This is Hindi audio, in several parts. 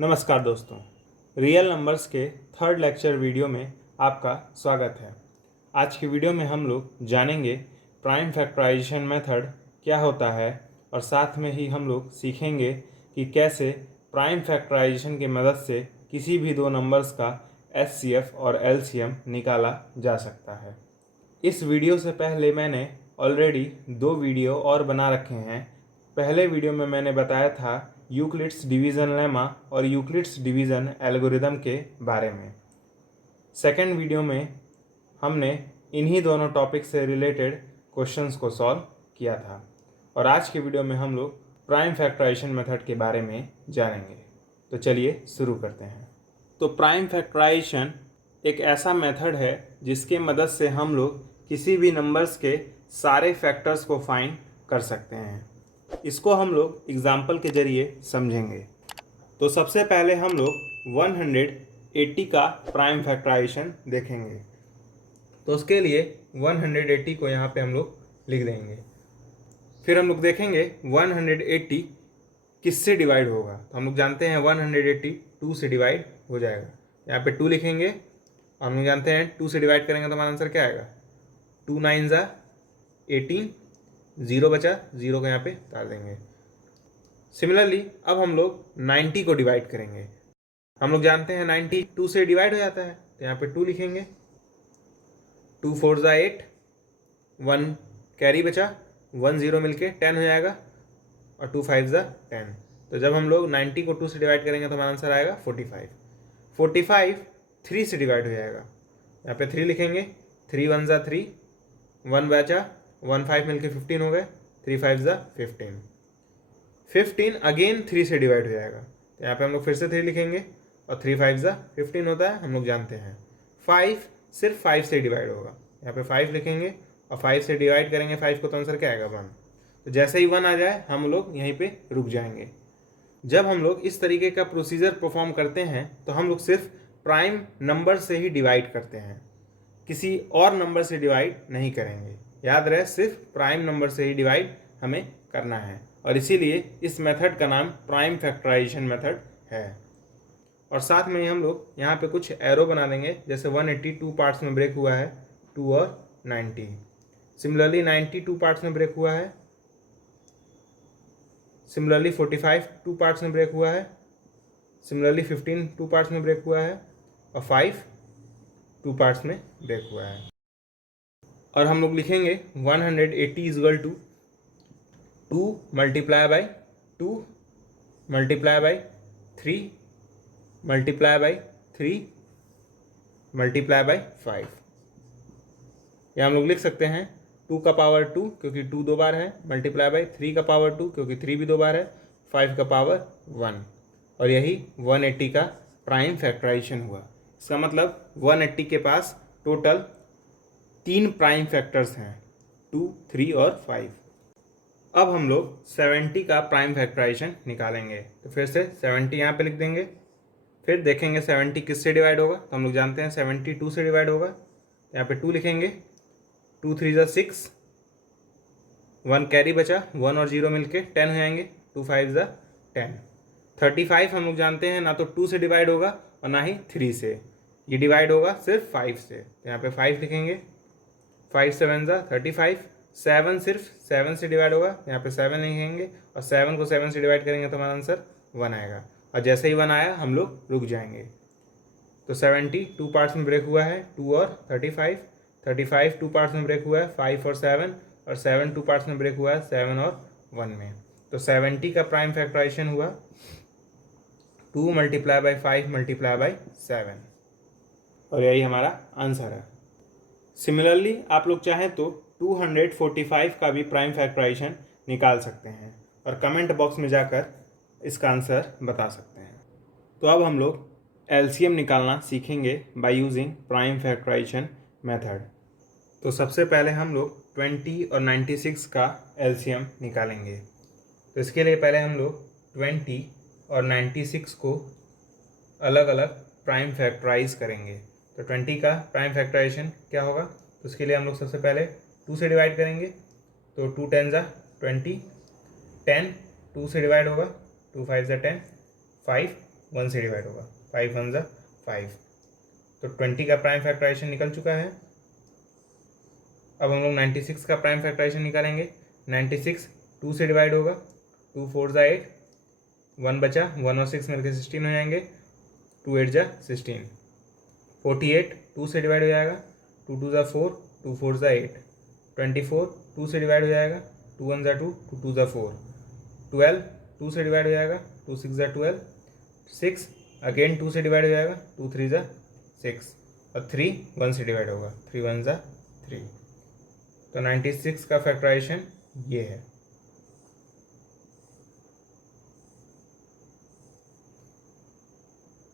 नमस्कार दोस्तों, रियल नंबर्स के थर्ड लेक्चर वीडियो में आपका स्वागत है। आज की वीडियो में हम लोग जानेंगे प्राइम फैक्टराइजेशन मेथड क्या होता है और साथ में ही हम लोग सीखेंगे कि कैसे प्राइम फैक्टराइजेशन की मदद से किसी भी दो नंबर्स का एचसीएफ और एलसीएम निकाला जा सकता है। इस वीडियो से पहले मैंने ऑलरेडी दो वीडियो और बना रखे हैं। पहले वीडियो में मैंने बताया था यूक्लिड्स डिवीज़न लेमा और यूक्लिड्स डिवीज़न एल्गोरिदम के बारे में। सेकंड वीडियो में हमने इन्हीं दोनों टॉपिक से रिलेटेड क्वेश्चंस को सॉल्व किया था और आज के वीडियो में हम लोग प्राइम फैक्टराइजेशन मेथड के बारे में जानेंगे। तो चलिए शुरू करते हैं। तो प्राइम फैक्टराइजेशन एक ऐसा मेथड है जिसके मदद से हम लोग किसी भी नंबर्स के सारे फैक्टर्स को फाइंड कर सकते हैं। इसको हम लोग एग्जाम्पल के ज़रिए समझेंगे। तो सबसे पहले हम लोग 180 का प्राइम फैक्टराइजेशन देखेंगे। तो उसके लिए 180 को यहाँ पे हम लोग लिख देंगे। फिर हम लोग देखेंगे 180 किससे डिवाइड होगा। तो हम लोग जानते हैं 180 2 से डिवाइड हो जाएगा। यहाँ पे 2 लिखेंगे और हम लोग जानते हैं 2 से डिवाइड करेंगे तो हमारा आंसर क्या आएगा, 2 9 ज़ा 18, 0 बचा, 0 को यहाँ पे डाल देंगे। सिमिलरली अब हम लोग 90 को डिवाइड करेंगे। हम लोग जानते हैं 90 2 से डिवाइड हो जाता है, तो यहाँ पे 2 लिखेंगे। 2 4 ज़ा 8, 1 कैरी बचा, 1 0 मिलके 10 हो जाएगा और 2 5 ज़ा 10। तो जब हम लोग 90 को 2 से डिवाइड करेंगे तो हमारा आंसर आएगा 45। 45 3 से डिवाइड हो जाएगा, यहाँ पे 3 लिखेंगे। 3 1 ज़ा 3, 1 बचा, 1 5 मिलके 15 हो गए, 3 5 ज़ा 15। 15 अगेन 3 से डिवाइड हो जाएगा, तो यहाँ पे हम लोग फिर से 3 लिखेंगे और 3 5 ज़ा 15 होता है, हम लोग जानते हैं। 5 सिर्फ 5 से डिवाइड होगा, यहाँ पे 5 लिखेंगे और 5 से डिवाइड करेंगे 5 को तो आंसर क्या आएगा 1। तो जैसे ही 1 आ जाए हम लोग यहीं पे रुक जाएंगे। जब हम लोग इस तरीके का प्रोसीजर परफॉर्म करते हैं तो हम लोग सिर्फ प्राइम नंबर से ही डिवाइड करते हैं, किसी और नंबर से डिवाइड नहीं करेंगे। याद रहे, सिर्फ प्राइम नंबर से ही डिवाइड हमें करना है और इसीलिए इस मेथड का नाम प्राइम फैक्टराइजेशन मेथड है। और साथ में ही हम लोग यहाँ पे कुछ एरो बना देंगे, जैसे 180 2 पार्ट्स में ब्रेक हुआ है, 2 और 90। सिमिलरली 90 2 पार्ट्स में ब्रेक हुआ है। सिमिलरली 45 2 पार्ट्स में ब्रेक हुआ है। सिमिलरली 15 2 पार्ट्स में ब्रेक हुआ है और 5 2 पार्ट्स में ब्रेक हुआ है। और हम लोग लिखेंगे 180 is equal to 2 multiply by 2 multiply by 3 multiply by 3 multiply by 5। या हम लोग लिख सकते हैं 2 का पावर 2 क्योंकि 2 दो बार है, मल्टीप्लाई बाई 3 का पावर 2 क्योंकि 3 भी दो बार है, 5 का पावर 1। और यही 180 का प्राइम फैक्टराइजेशन हुआ। इसका मतलब 180 के पास टोटल 3 प्राइम फैक्टर्स हैं, 2 3 और 5। अब हम लोग 70 का प्राइम फैक्टराइजेशन निकालेंगे। तो फिर से 70 यहाँ पे लिख देंगे। फिर देखेंगे 70 किससे डिवाइड होगा। तो हम लोग जानते हैं 70 2 से डिवाइड होगा, तो यहाँ पे 2 लिखेंगे। 2 3 ज़ा 6, 1 कैरी बचा, 1 और 0 मिलके 10 हो जाएंगे, 2 5 ज़ा 10। 35 हम लोग जानते हैं ना तो 2 से डिवाइड होगा और ना ही 3 से, ये डिवाइड होगा सिर्फ 5 से, तो यहाँ पे 5 लिखेंगे। 5 7 ज़ा 35। 7 सिर्फ 7 से डिवाइड होगा, यहाँ पे 7 लिखेंगे और 7 को 7 से डिवाइड करेंगे तो हमारा आंसर 1 आएगा। और जैसे ही 1 आया हम लोग रुक जाएंगे। तो 70 2 पार्ट्स में ब्रेक हुआ है, 2 और 35। 35 2 पार्ट्स में ब्रेक हुआ है, 5 और 7, और 7 2 पार्ट्स में ब्रेक हुआ है, 7 और 1 में। तो 70 का प्राइम फैक्टराइजेशन हुआ 2 मल्टीप्लाई बाई 5 मल्टीप्लाई बाई 7 और यही हमारा आंसर है। सिमिलरली आप लोग चाहें तो 245 का भी प्राइम फैक्टराइजेशन निकाल सकते हैं और कमेंट बॉक्स में जाकर इसका आंसर बता सकते हैं। तो अब हम लोग एलसीएम निकालना सीखेंगे by using prime factorisation method. तो सबसे पहले हम लोग 20 और 96 का एलसीएम निकालेंगे। तो इसके लिए पहले हम लोग 20 और 96 को अलग अलग प्राइम फैक्टराइज करेंगे। तो 20 का प्राइम फैक्टराइजेशन क्या होगा, तो उसके लिए हम लोग सबसे पहले 2 से डिवाइड करेंगे। तो 2 10 ज़ा 20, 10 2 से डिवाइड होगा, 2 5 ज़ा 10, 5 1 से डिवाइड होगा, 5 1 ज़ा 5। तो 20 का प्राइम फैक्टराइजेशन निकल चुका है। अब हम लोग 96 का प्राइम फैक्टराइजेशन निकालेंगे। 96 2 से डिवाइड होगा, 2 4 ज़ा 8, 1 बचा, 1 और 6 मिलकर 16 हो जाएंगे, 2 8 ज़ा 16। 48 2 से डिवाइड हो जाएगा, 2 2 ज़ा 4, 2 4 ज़ा 8। 24 2 से डिवाइड हो जाएगा, 2 1 ज़ा 2, 2 2 ज़ा 4। 12 2 से डिवाइड हो जाएगा, 2 6 ज़ा 12। 6 अगेन 2 से डिवाइड हो जाएगा, 2 3 ज़ा 6। और 3 1 से डिवाइड होगा, 3 1 ज़ा 3। तो 96 का फैक्टराइजेशन ये है।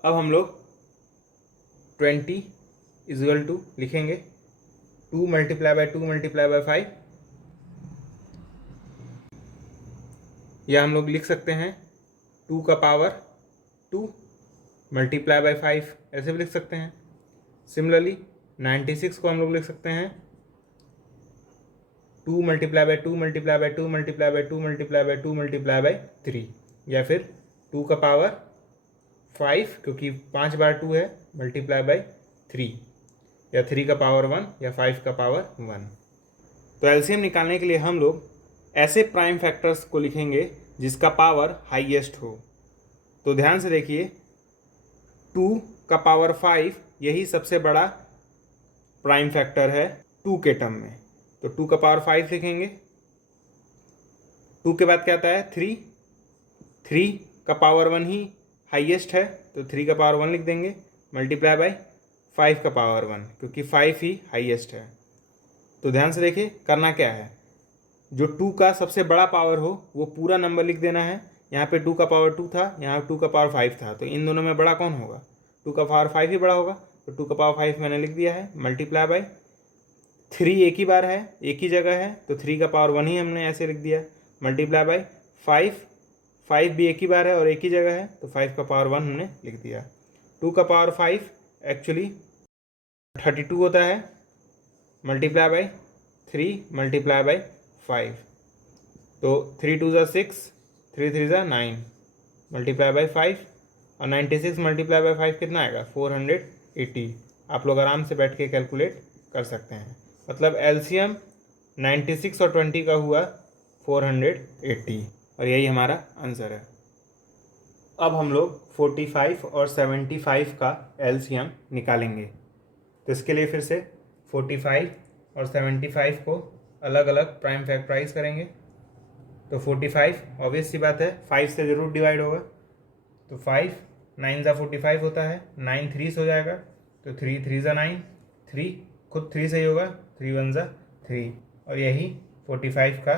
अब हम लोग 20 इजल टू लिखेंगे, 2 मल्टीप्लाई बाय 2 मल्टीप्लाई बाय 5, या हम लोग लिख सकते हैं 2 का पावर 2 मल्टीप्लाई बाय 5, ऐसे भी लिख सकते हैं। सिमिलरली 96 को हम लोग लिख सकते हैं 2 multiply by 2 multiply by 2 multiply by 2 multiply by 2 multiply by 3, या फिर 2 का पावर 5 क्योंकि 5 बार 2 है मल्टीप्लाई बाय 3, या 3 का पावर 1 या 5 का पावर 1। तो एलसीएम निकालने के लिए हम लोग ऐसे प्राइम फैक्टर्स को लिखेंगे जिसका पावर हाईएस्ट हो। तो ध्यान से देखिए, 2 का पावर 5 यही सबसे बड़ा प्राइम फैक्टर है 2 के टर्म में। तो 2 का पावर 5 लिखेंगे। 2 के बाद क्या आता है 3, 3 का पावर 1 ही हाईएस्ट है, तो 3 का पावर 1 लिख देंगे, मल्टीप्लाई बाय 5 का पावर 1 क्योंकि 5 ही हाईएस्ट है। तो ध्यान से देखिए करना क्या है, जो 2 का सबसे बड़ा पावर हो वो पूरा नंबर लिख देना है। यहाँ पे 2 का पावर 2 था, यहाँ 2 का पावर 5 था, तो इन दोनों में बड़ा कौन होगा, 2 का पावर 5 ही बड़ा होगा। तो 2 का पावर 5 मैंने लिख दिया है, मल्टीप्लाई बाय 3 एक ही बार है, एक ही जगह है, तो 3 का पावर 1 ही हमने ऐसे लिख दिया, मल्टीप्लाई बाय 5, 5 भी एक ही बार है और एक ही जगह है, तो 5 का पावर 1 हमने लिख दिया। 2 का पावर 5 एक्चुअली 32 होता है, मल्टीप्लाई बाय 3 मल्टीप्लाई बाय 5, तो 3 2 ज़ा 6, 3 3 ज़ा 9, मल्टीप्लाई बाय 5, और 96 मल्टीप्लाई बाय 5 कितना आएगा 480। आप लोग आराम से बैठ के कैलकुलेट कर सकते हैं। मतलब एलसीएम 96 और 20 का हुआ 480, और यही हमारा आंसर है। अब हम लोग 45 और 75 का एलसीएम निकालेंगे। तो इसके लिए फिर से 45 और 75 को अलग अलग प्राइम फैक्टराइज करेंगे। तो 45 ऑब्वियस सी बात है 5 से ज़रूर डिवाइड होगा, तो 5 9 ज़ा 45 होता है, 9 3 हो जाएगा, तो 3 3 ज़ा 9, 3 खुद 3 से ही होगा, 3 1 ज़ा 3, और यही 45 का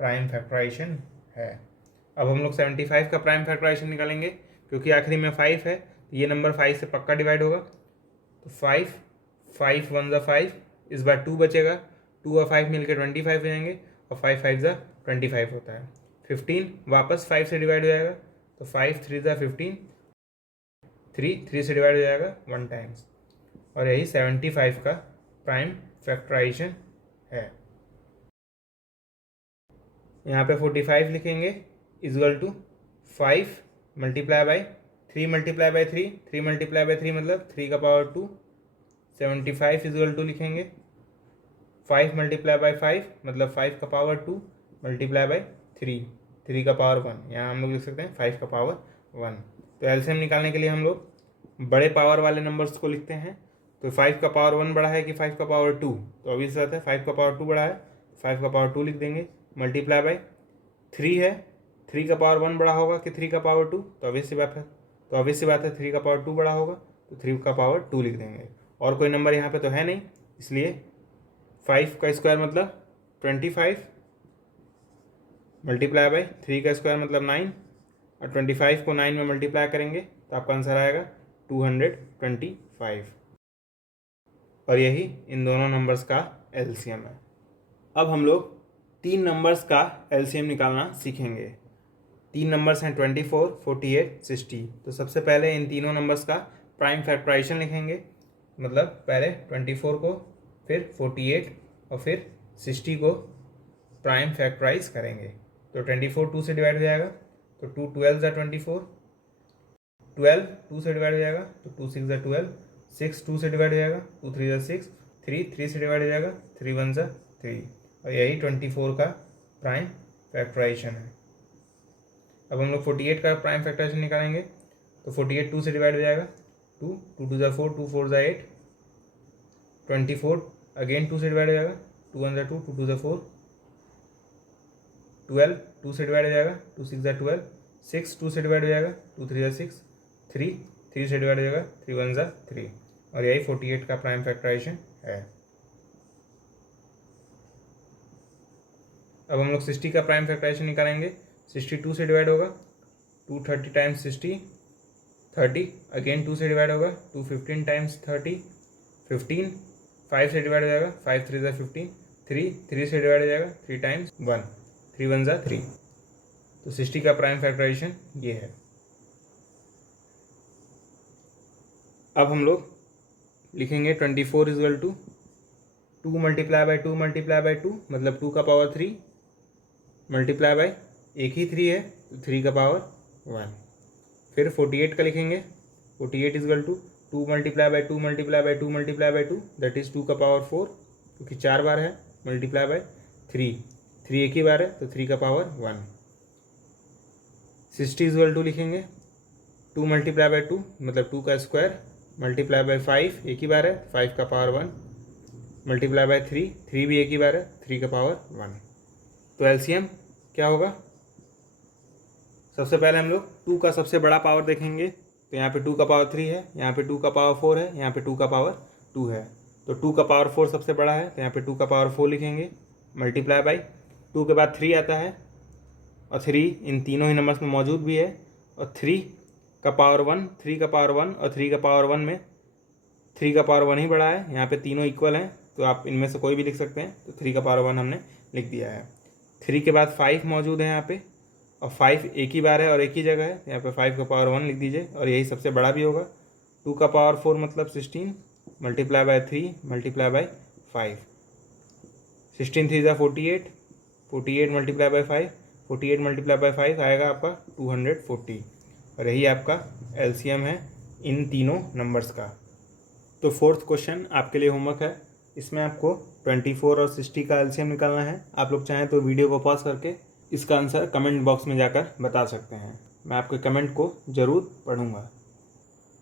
प्राइम फैक्टराइजेशन है। अब हम लोग 75 का प्राइम फैक्टराइजेशन निकालेंगे, क्योंकि आखिरी में 5 है, तो ये नंबर 5 से पक्का डिवाइड होगा। तो 5 5 1 ज़ा 5, इस बार 2 बचेगा, 2 और 5 मिलकर 25 हो जाएंगे, और 5 5 ज़ा 25 होता है। 15 वापस 5 से डिवाइड हो जाएगा, तो 5 3 ज़ा 15, 3 3 से डिवाइड हो जाएगा 1 टाइम्स, और यही 75 का प्राइम फैक्टराइजेशन है। यहाँ पे 45 लिखेंगे equal to 5 multiply by 3 multiply by 3, 3 multiply by 3 मतलब 3 का पावर 2, 75 इजल टू लिखेंगे 5 मल्टीप्लाई बाय 5 मतलब 5 का पावर 2 मल्टीप्लाई बाय 3, 3 का पावर 1, यहाँ हम लोग लिख सकते हैं 5 का पावर 1। तो एलसीएम निकालने के लिए हम लोग बड़े पावर वाले नंबर्स को लिखते हैं। तो 5 का पावर 1 बड़ा है कि 5 का पावर 2, तो ऑब्वियस बात है 5 का पावर 2 बड़ा है, 5 का पावर 2 लिख देंगे, मल्टीप्लाई बाय 3 है, 3 का पावर 1 बड़ा होगा कि 3 का पावर 2, तो ऑब्वियस सी बात है 3 का पावर 2 बड़ा होगा, तो 3 का पावर 2 लिख देंगे। और कोई नंबर यहाँ पे तो है नहीं, इसलिए 5 का स्क्वायर मतलब 25 मल्टीप्लाई बाय 3 का स्क्वायर मतलब 9, और 25 को 9 में मल्टीप्लाई करेंगे तो आपका आंसर आएगा 225, और यही इन दोनों नंबर्स का एलसीएम है। अब हम लोग 3 नंबर्स का एलसीएम निकालना सीखेंगे। 3 नंबर्स हैं 24, 48, 60। तो सबसे पहले इन तीनों नंबर्स का प्राइम फैक्टराइजेशन लिखेंगे, मतलब पहले 24 को, फिर 48 और फिर 60 को प्राइम फैक्टराइज करेंगे। तो 24 2 से डिवाइड हो जाएगा, तो 2 12 ज़ा 24, 12 2 से डिवाइड हो जाएगा तो 2 6 ज़ा 12, 6 2 से डिवाइड हो जाएगा, 2 3 ज़ा 6, 3 3 से डिवाइड हो जाएगा, 3 1 ज़ा 3, और यही 24 का प्राइम फैक्टराइजेशन है। अब हम लोग 48 का प्राइम फैक्टराइजेशन निकालेंगे तो 48 2 से डिवाइड हो जाएगा, 2 2 2 ज़ा 4, 2 4 ज़ा 8, 24 अगेन 2 से डिवाइड हो जाएगा, 2 1 ज़ा 2, 2 2 ज़ा 4, 12 2 से डिवाइड हो जाएगा, 2 6 ज़ा 12, 6 2 से डिवाइड हो जाएगा, 2 3 ज़ा 6, 3 3 से डिवाइड हो जाएगा, 3 1 ज़ा 3, और यही 48 का प्राइम फैक्टराइजेशन है। अब हम लोग 60 का प्राइम फैक्टराइजेशन निकालेंगे। 62 से डिवाइड होगा, 230 टाइम्स 60, 30 अगेन 2 से डिवाइड होगा, 215 टाइम्स 30, 15 5 से डिवाइड हो जाएगा, 5 3 ज़ा 15, 3 3 से डिवाइड हो जाएगा, 3 टाइम्स 1, 3 1 ज़ा 3, तो 60 का प्राइम फैक्टराइजेशन ये है। अब हम लोग लिखेंगे 24 equal to 2 multiply by 2 multiply by 2, मतलब 2 का पावर 3 मल्टीप्लाई बाई एक ही 3 है तो 3 का पावर 1। फिर 48 का लिखेंगे, 48 equal to 2 multiply by 2 multiply by 2 multiply by 2, that is 2 का पावर 4, क्योंकि 4 बार है, मल्टीप्लाई बाई 3 एक ही बार है तो 3 का पावर 1। 60 इजल टू लिखेंगे 2 मल्टीप्लाई बाई 2, मतलब 2 का स्क्वायर, मल्टीप्लाई बाई 5 एक ही बार है, 5 का पावर 1, मल्टीप्लाई बाई 3 भी एक ही बार है, 3 का पावर 1। तो एलसीएम क्या होगा? सबसे पहले हम लोग 2 का सबसे बड़ा पावर देखेंगे, तो यहाँ पे 2 का पावर 3 है, यहाँ पे 2 का पावर 4 है, यहाँ पे 2 का पावर 2 है, तो 2 का पावर 4 सबसे बड़ा है, तो यहाँ पे 2 का पावर 4 लिखेंगे, मल्टीप्लाई बाई 2 के बाद 3 आता है, और 3 इन तीनों ही नंबर्स में मौजूद भी है, और 3 का पावर 1, 3 का पावर 1 और 3 का पावर 1 में 3 का पावर 1 ही बड़ा है, यहाँ पे तीनों इक्वल हैं, तो आप इनमें से कोई भी लिख सकते हैं, तो 3 का पावर 1 हमने लिख दिया है। 3 के बाद 5 मौजूद है यहाँ पे, और 5 एक ही बार है और एक ही जगह है, यहाँ पे 5 का पावर 1 लिख दीजिए, और यही सबसे बड़ा भी होगा। 2 का पावर 4 मतलब 16 मल्टीप्लाई बाई 3 मल्टीप्लाई बाई 5, 16 3 ज़ा 48, 48 मल्टीप्लाई बाई 5, 48 मल्टीप्लाई बाई 5 आएगा आपका 240, और यही आपका एलसीएम है इन तीनों नंबर्स का। तो फोर्थ क्वेश्चन आपके लिए होमवर्क है, इसमें आपको 24 और 60 का एलसीएम निकालना है। आप लोग चाहें तो वीडियो को पॉज करके इसका आंसर कमेंट बॉक्स में जाकर बता सकते हैं, मैं आपके कमेंट को ज़रूर पढ़ूंगा।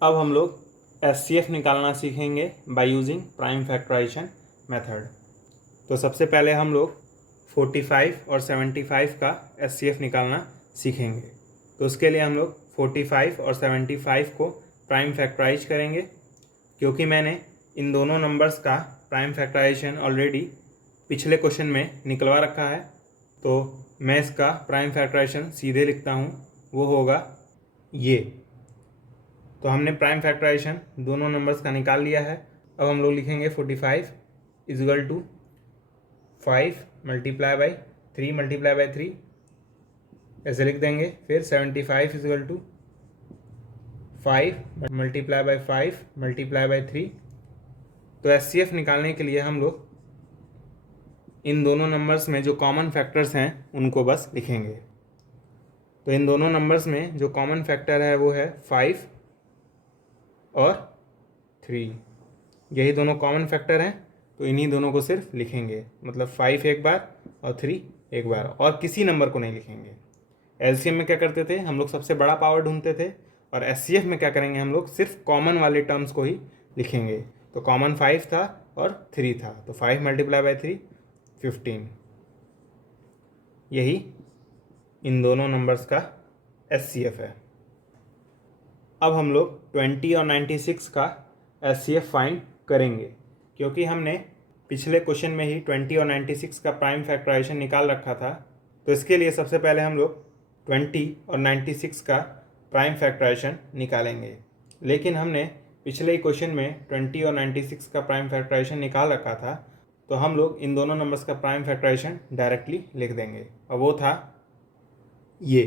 अब हम लोग एचसीएफ निकालना सीखेंगे by using prime factorisation method. तो सबसे पहले हम लोग 45 और 75 का एचसीएफ निकालना सीखेंगे। तो उसके लिए हम लोग 45 और 75 को प्राइम फैक्टराइज करेंगे, क्योंकि मैंने इन दोनों नंबर्स का प्राइम फैक्टराइजेशन ऑलरेडी पिछले क्वेश्चन में निकलवा रखा है, तो मैं इसका प्राइम फैक्टराइजेशन सीधे लिखता हूँ, वो होगा ये। तो हमने प्राइम फैक्टराइजेशन दोनों नंबर्स का निकाल लिया है। अब हम लोग लिखेंगे 45 equal to 5 multiply by 3 multiply by 3, ऐसे लिख देंगे। फिर 75 equal to 5 multiply by 5 multiply by 3। तो एचसीएफ निकालने के लिए हम लोग इन दोनों नंबर्स में जो कॉमन फैक्टर्स हैं उनको बस लिखेंगे। तो इन दोनों नंबर्स में जो कॉमन फैक्टर है वो है 5 और 3, यही दोनों कॉमन फैक्टर हैं, तो इन्हीं दोनों को सिर्फ लिखेंगे, मतलब 5 एक बार और 3 एक बार, और किसी नंबर को नहीं लिखेंगे। एलसीएम में क्या करते थे हम लोग, सबसे बड़ा पावर ढूंढते थे, और एचसीएफ में क्या करेंगे हम लोग, सिर्फ कॉमन वाले टर्म्स को ही लिखेंगे। तो कॉमन 5 था और 3 था, तो 5 मल्टीप्लाई बाई 3 15, यही इन दोनों नंबर्स का एचसीएफ है। अब हम लोग 20 और 96 का एचसीएफ फाइंड करेंगे, क्योंकि हमने पिछले क्वेश्चन में ही 20 और 96 का प्राइम फैक्टराइजेशन निकाल रखा था। तो इसके लिए सबसे पहले हम लोग 20 और 96 का प्राइम फैक्टराइजेशन निकालेंगे, लेकिन हमने पिछले ही क्वेश्चन में 20 और 96 का प्राइम फैक्टराइजेशन निकाल रखा था, तो हम लोग इन दोनों नंबर्स का प्राइम फैक्टराइजेशन डायरेक्टली लिख देंगे, और वो था ये।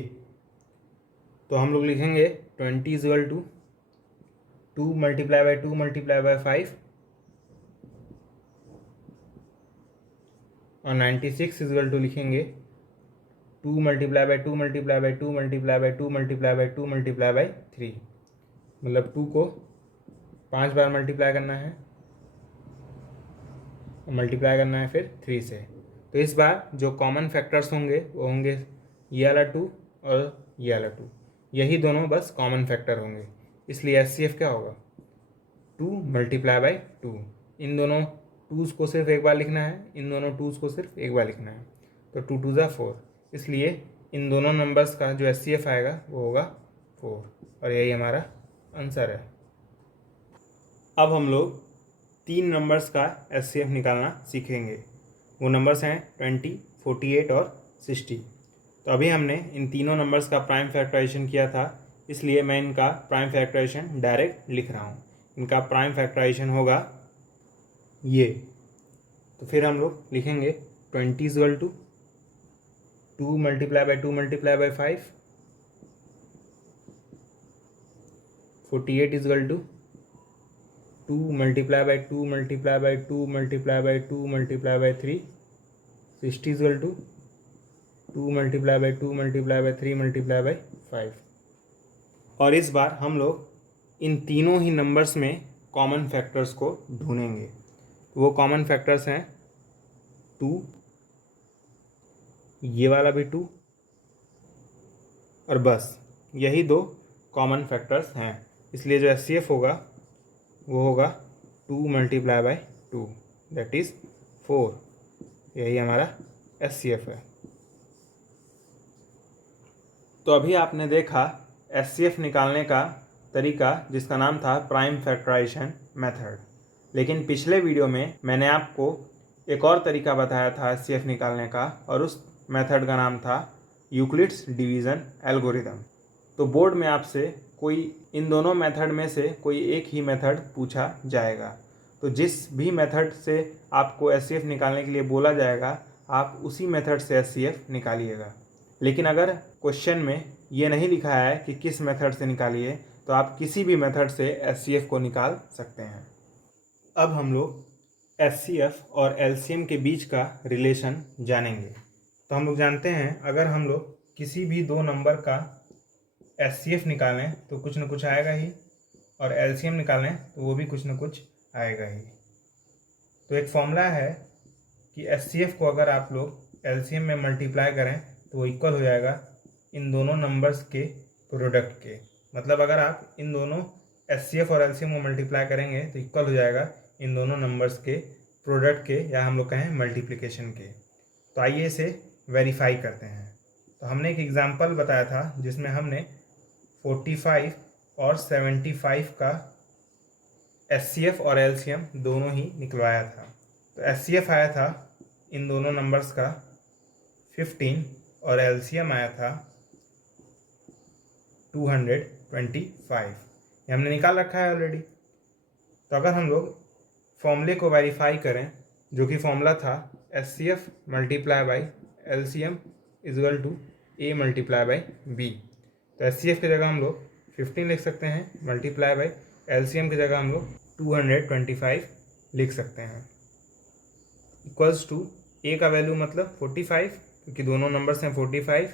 तो हम लोग लिखेंगे 20 equal to 2 multiply by 2 multiply by 5, और 96 इजल टू लिखेंगे 2 multiply by 2 multiply by 2 multiply by 2 multiply by 2 multiply by 3। मतलब 2 को 5 बार मल्टीप्लाई करना है, मल्टीप्लाई करना है फिर 3 से। तो इस बार जो कॉमन फैक्टर्स होंगे वो होंगे ये वाला 2 और ये वाला 2, यही दोनों बस कॉमन फैक्टर होंगे। इसलिए HCF क्या होगा 2 मल्टीप्लाई बाई 2। इन दोनों 2s को सिर्फ एक बार लिखना है, इन दोनों 2s को सिर्फ एक बार लिखना है, तो 2 2 ज़ा 4। इसलिए इन दोनों नंबर्स का जो HCF आएगा वो होगा 4, और यही हमारा आंसर है। अब हम लोग 3 नंबर्स का HCF निकालना सीखेंगे। वो नंबर्स हैं 20, 48 और 60। तो अभी हमने इन तीनों नंबर्स का प्राइम फैक्टराइजेशन किया था, इसलिए मैं इनका प्राइम फैक्टराइजेशन डायरेक्ट लिख रहा हूँ। इनका प्राइम फैक्टराइजेशन होगा ये। तो फिर हम लोग लिखेंगे 20 equal to 2 multiply by 2 multiply by 5, 48 equal to 2 multiply by 2 multiply by 2 multiply by 2 multiply by 3, 60 equal to 2 multiply by 2 multiply by 3 multiply by 5। और इस बार हम लोग इन तीनों ही नंबर्स में कॉमन फैक्टर्स को ढूंढेंगे। वो कॉमन फैक्टर्स हैं 2, ये वाला भी 2, और बस यही दो कॉमन फैक्टर्स हैं। इसलिए जो HCF होगा वो होगा 2 मल्टीप्लाई बाई 2, दैट इज़ 4। यही हमारा HCF है। तो अभी आपने देखा HCF निकालने का तरीका, जिसका नाम था प्राइम फैक्टराइजेशन मेथड। लेकिन पिछले वीडियो में मैंने आपको एक और तरीका बताया था HCF निकालने का, और उस मेथड का नाम था यूक्लिड्स डिवीज़न एल्गोरिदम। तो बोर्ड में आपसे कोई इन दोनों मेथड में से कोई एक ही मेथड पूछा जाएगा। तो जिस भी मेथड से आपको HCF निकालने के लिए बोला जाएगा, आप उसी मेथड से HCF निकालिएगा। लेकिन अगर क्वेश्चन में ये नहीं लिखा है कि किस मेथड से निकालिए, तो आप किसी भी मेथड से HCF को निकाल सकते हैं। अब हम लोग HCF और LCM के बीच का रिलेशन जानेंगे। तो हम लोग जानते हैं, अगर हम लोग किसी भी दो नंबर का HCF निकालें तो कुछ न कुछ आएगा ही, और LCM निकालें तो वो भी कुछ न कुछ आएगा ही। तो एक फॉर्मूला है कि HCF को अगर आप लोग LCM में मल्टीप्लाई करें तो वो इक्वल हो जाएगा इन दोनों नंबर्स के प्रोडक्ट के। मतलब अगर आप इन दोनों HCF और LCM को मल्टीप्लाई करेंगे तो इक्वल हो जाएगा इन दोनों नंबर्स के प्रोडक्ट के, या हम लोग कहें मल्टीप्लिकेशन के। तो आइए इसे वेरीफाई करते हैं। तो हमने एक एग्जांपल बताया था जिसमें हमने 45 और 75 का HCF और LCM दोनों ही निकलवाया था। तो HCF आया था इन दोनों नंबर्स का 15, और LCM आया था 225। ये हमने निकाल रखा है ऑलरेडी। तो अगर हम लोग फॉर्मूले को वेरीफाई करें, जो कि फॉर्मूला था HCF multiply by LCM equal to A multiply by B। तो HCF की जगह हम लोग 15 लिख सकते हैं, मल्टीप्लाई बाई LCM की जगह हम लोग 225 लिख सकते हैं, इक्वल्स टू A का वैल्यू मतलब 45, क्योंकि दोनों नंबर्स हैं 45,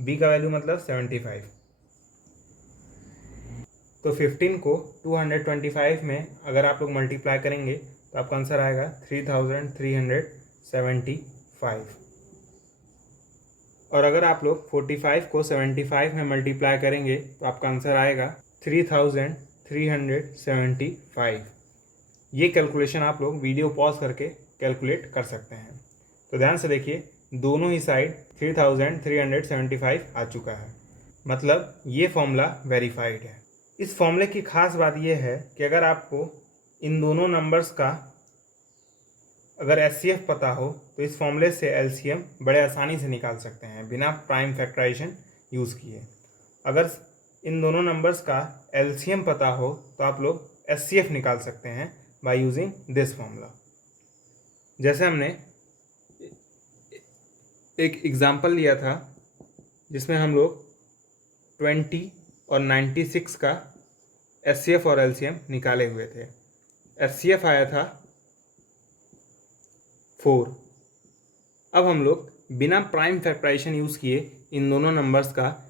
B का वैल्यू मतलब 75। तो 15 को 225 में अगर आप लोग मल्टीप्लाई करेंगे तो आपका आंसर आएगा 3375। और अगर आप लोग 45 को 75 में मल्टीप्लाई करेंगे तो आपका आंसर आएगा 3375। ये कैलकुलेशन आप लोग वीडियो पॉज करके कैलकुलेट कर सकते हैं। तो ध्यान से देखिए, दोनों ही साइड 3375 आ चुका है, मतलब ये फॉर्मूला वेरीफाइड है। इस फॉर्मूले की खास बात यह है कि अगर आपको इन दोनों नंबर्स का अगर HCF पता हो तो इस फॉर्मूले से LCM बड़े आसानी से निकाल सकते हैं बिना प्राइम फैक्टराइजेशन यूज़ किए। अगर इन दोनों नंबर्स का LCM पता हो तो आप लोग HCF निकाल सकते हैं बाय यूजिंग दिस फॉर्मूला। जैसे हमने एक एग्जांपल लिया था जिसमें हम लोग 20 और 96 का HCF और LCM निकाले हुए थे। HCF आया था 4। अब हम लोग बिना प्राइम फैक्टराइजेशन यूज़ किए इन दोनों नंबर्स का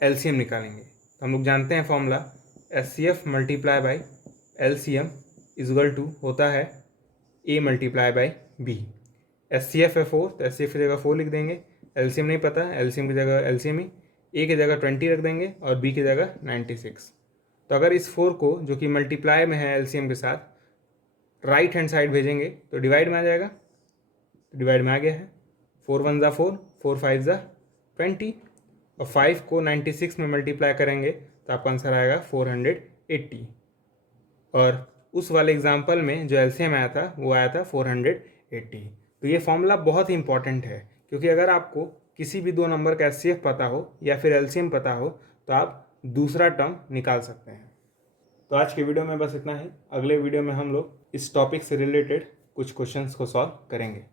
LCM निकालेंगे। तो हम लोग जानते हैं formula HCF multiply by LCM equal to होता है A multiply by B। HCF है 4, तो HCF की जगह 4 लिख देंगे। LCM नहीं पता, LCM की जगह LCM ही, A की जगह 20 रख देंगे और B की जगह 96। तो अगर इस 4 को जो कि मल्टीप्लाई में है LCM के साथ राइट हैंड साइड भेजेंगे तो डिवाइड में आ जाएगा। तो डिवाइड में आ गया है। 4 1 ज़ा 4, 4 5 ज़ा 20 और 5 को 96 में मल्टीप्लाई करेंगे तो आपका आंसर आएगा 480। और उस वाले एग्जाम्पल में जो LCM आया था वो आया था 480। तो ये फॉर्मूला बहुत ही इंपॉर्टेंट है, क्योंकि अगर आपको किसी भी दो नंबर का HCF पता हो या फिर LCM पता हो तो आप दूसरा टर्म निकाल सकते हैं। तो आज के वीडियो में बस इतना ही। अगले वीडियो में हम लोग इस टॉपिक से रिलेटेड कुछ क्वेश्चंस को सॉल्व करेंगे।